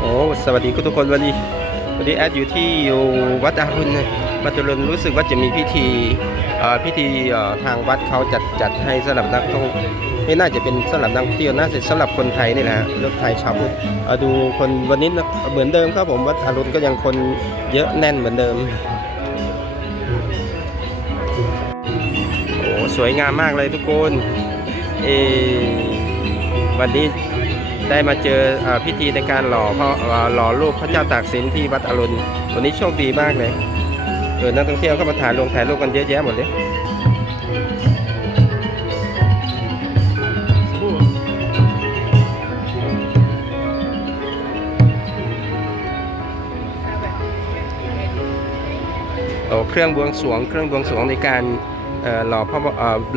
โอ้สวัสดีทุกคนวันนี้วันนี้แอดอยู่ที่อยู่วัดอารุณนะวัดอารุณรู้สึกว่าจะมีพิธีพิธีทางวัดเขาจัดจัดให้สำหรับนักท่องไม่น่าจะเป็นสำหรับนักเที่ยวน่าจะสำหรับคนไทยนี่แหละฮะรถไทยชาวพุทธดูคนวันนี้เหมือนเดิมครับผมวัดอารุณก็ยังคนเยอะแน่นเหมือนเดิมโอ้สวยงามมากเลยทุกคนเอวันนี้ ได้มาเจออพิธีในการหล่อพระอ่าหล่อรูปพระเจ้าตากสินที่วัดอรุณวันนี้โชคดีมากเลยเออนักท่องเที่ยวก็มาถ่ายลงถ่ายรูปกันเยอะแยะหมดเลยโอ้เครื่องบวงสรวง เครื่องบวงสรวงในการหล่อพระ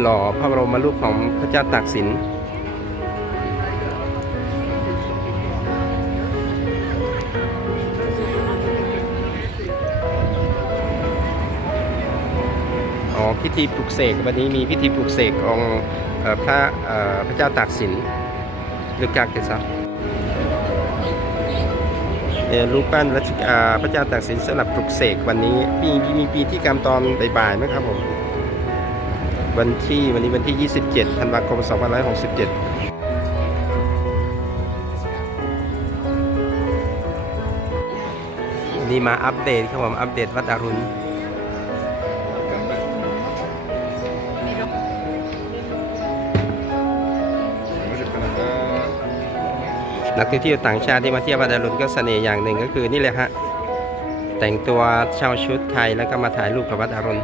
หล่อพระบรมรูปของพระเจ้าตากสิน พิธีปลุกเสกวันนี้มีพิธีปลุกเสกองค์เอ่อพระพระเจ้าตากสินหรือกากเกษาเอ่อรูปปั้นรัชกาพระเจ้าตากสินสำหรับปลุกเสกวันนี้มีมีปีที่กรรมตอนบ่ายๆไหมครับผมวันที่วันนี้วันที่ 27ธันวาคม2567นี่มาอัปเดตครับผมอัปเดตวัดอรุณ นักท่องเที่ยวต่างชาติที่มาเที่ยวบาดาลุนก็เสน่ห์อย่างหนึ่งก็คือนี่เลยฮะแต่งตัวเช่าชุดไทยแล้วก็มาถ่ายรูปกับวัดอรุณ